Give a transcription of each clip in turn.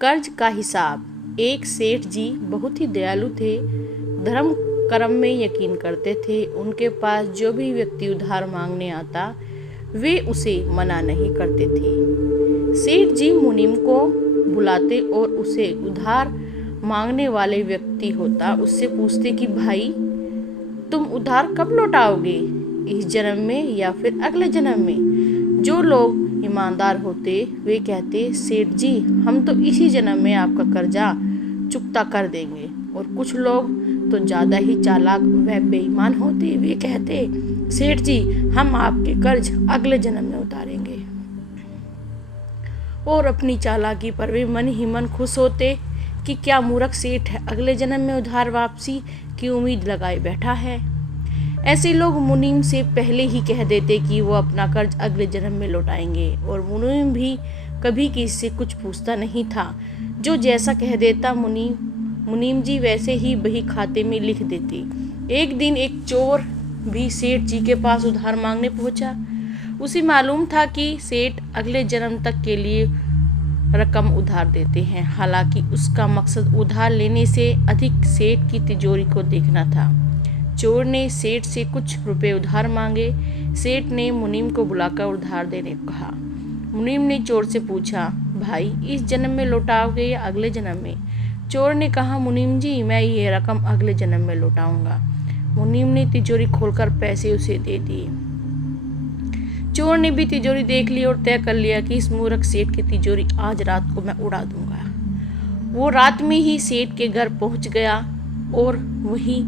कर्ज का हिसाब। एक सेठ जी बहुत ही दयालु थे, धर्म कर्म में यकीन करते थे। उनके पास जो भी व्यक्ति उधार मांगने आता वे उसे मना नहीं करते थे। सेठ जी मुनीम को बुलाते और उसे उधार मांगने वाले व्यक्ति होता उससे पूछते कि भाई तुम उधार कब लौटाओगे, इस जन्म में या फिर अगले जन्म में। जो लोग ईमानदार होते वे कहते सेठ जी हम तो इसी जन्म में आपका कर्जा चुकता कर देंगे। और कुछ लोग तो ज़्यादा ही चालाक व बेईमान होते, वे कहते सेठ जी हम आपके कर्ज अगले जन्म में उतारेंगे। और अपनी चालाकी पर वे मन ही मन खुश होते कि क्या मूर्ख सेठ है, अगले जन्म में उधार वापसी की उम्मीद लगाए बैठा है। ऐसे लोग मुनीम से पहले ही कह देते कि वो अपना कर्ज अगले जन्म में लौटाएंगे और मुनीम भी कभी किसी से कुछ पूछता नहीं था। जो जैसा कह देता मुनीम जी वैसे ही बही खाते में लिख देते। एक दिन एक चोर भी सेठ जी के पास उधार मांगने पहुंचा। उसे मालूम था कि सेठ अगले जन्म तक के लिए रकम उधार देते हैं, हालांकि उसका मकसद उधार लेने से अधिक सेठ की तिजोरी को देखना था। चोर ने सेठ से कुछ रुपए उधार मांगे। सेठ ने मुनीम को बुलाकर उधार देने को कहा। मुनीम ने चोर से पूछा भाई इस जन्म में लौटाओगे या अगले जन्म में। चोर ने कहा मुनीम जी मैं ये रकम अगले जन्म में लौटाऊंगा। मुनीम ने तिजोरी खोलकर पैसे उसे दे दिए। चोर ने भी तिजोरी देख ली और तय कर लिया कि इस मूर्ख सेठ की तिजोरी आज रात को मैं उड़ा दूंगा। वो रात में ही सेठ के घर पहुंच गया और वहीं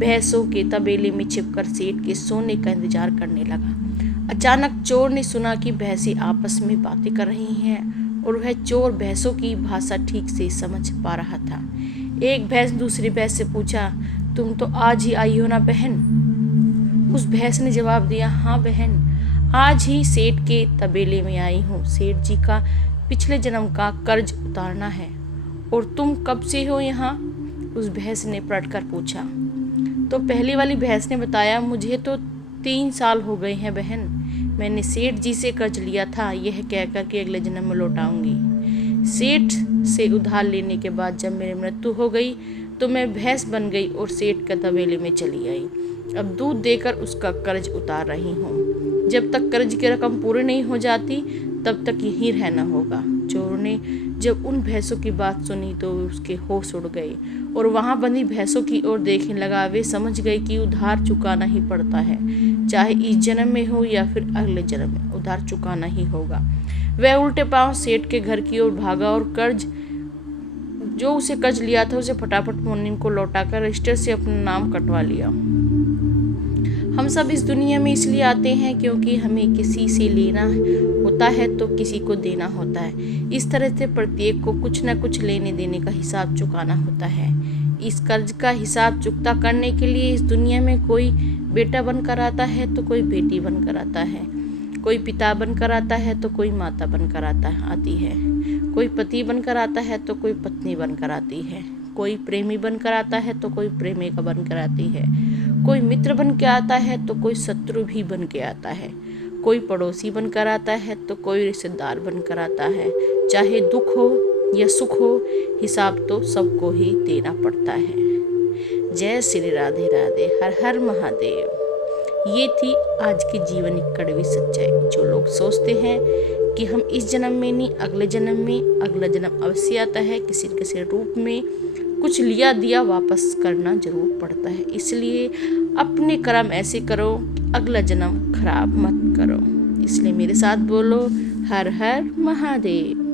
भैंसों के तबेले में छिपकर सेठ के सोने का इंतजार करने लगा। अचानक चोर ने सुना कि भैंसें आपस में बातें कर रही हैं और वह चोर भैंसों की भाषा ठीक से समझ पा रहा था। एक भैंस दूसरी भैंस से पूछा तुम तो आज ही आई हो ना बहन। उस भैंस ने जवाब दिया हाँ बहन, आज ही सेठ के तबेले में आई हूँ। सेठ जी का पिछले जन्म का कर्ज उतारना है। और तुम कब से हो यहाँ? उस भैंस ने पलट कर पूछा। तो पहली वाली भैंस ने बताया मुझे तो 3 साल हो गए हैं बहन। मैंने सेठ जी से कर्ज लिया था, यह कहकर कि अगले जन्म में लौटाऊंगी। सेठ से उधार लेने के बाद जब मेरी मृत्यु हो गई तो मैं भैंस बन गई और सेठ के तबेले में चली आई। अब दूध देकर उसका कर्ज उतार रही हूँ। जब तक कर्ज की रकम पूरी नहीं हो जाती तब तक यहीं रहना होगा। चोर ने जब उन भैंसों की बात सुनी तो उसके होश उड़ गए और वहां बंधी भैंसों की ओर देखने लगा। वे समझ गए कि उधार चुकाना ही पड़ता है, चाहे इस जन्म में हो या फिर अगले जन्म में, उधार चुकाना ही होगा। वह उल्टे पांव सेठ के घर की ओर भागा और जो उसे कर्ज लिया था उसे फटाफट मुनीम को लौटाकर रजिस्टर से अपना नाम कटवा लिया। हम सब इस दुनिया में इसलिए आते हैं क्योंकि हमें किसी से लेना होता है तो किसी को देना होता है। इस तरह से प्रत्येक को कुछ न कुछ लेने देने का हिसाब चुकाना होता है। इस कर्ज का हिसाब चुकता करने के लिए इस दुनिया में कोई बेटा बनकर आता है तो कोई बेटी बनकर आता है, कोई पिता बनकर आता है तो कोई माता बनकर आती है, कोई पति बनकर आता है तो कोई पत्नी बनकर आती है, कोई प्रेमी बनकर आता है तो कोई प्रेमिका बनकर आती है, कोई मित्र बन के आता है तो कोई शत्रु भी बन के आता है, कोई पड़ोसी बनकर आता है तो कोई रिश्तेदार बनकर आता है। चाहे दुख हो या सुख हो, हिसाब तो सबको ही देना पड़ता है। जय श्री राधे राधे, हर हर महादेव। ये थी आज की जीवन की कड़वी सच्चाई। जो लोग सोचते हैं कि हम इस जन्म में नहीं अगले जन्म में, अगला जन्म अवश्य आता है, किसी न किसी रूप में कुछ लिया दिया वापस करना जरूर पड़ता है। इसलिए अपने कर्म ऐसे करो कि अगला जन्म खराब मत करो। इसलिए मेरे साथ बोलो हर हर महादेव।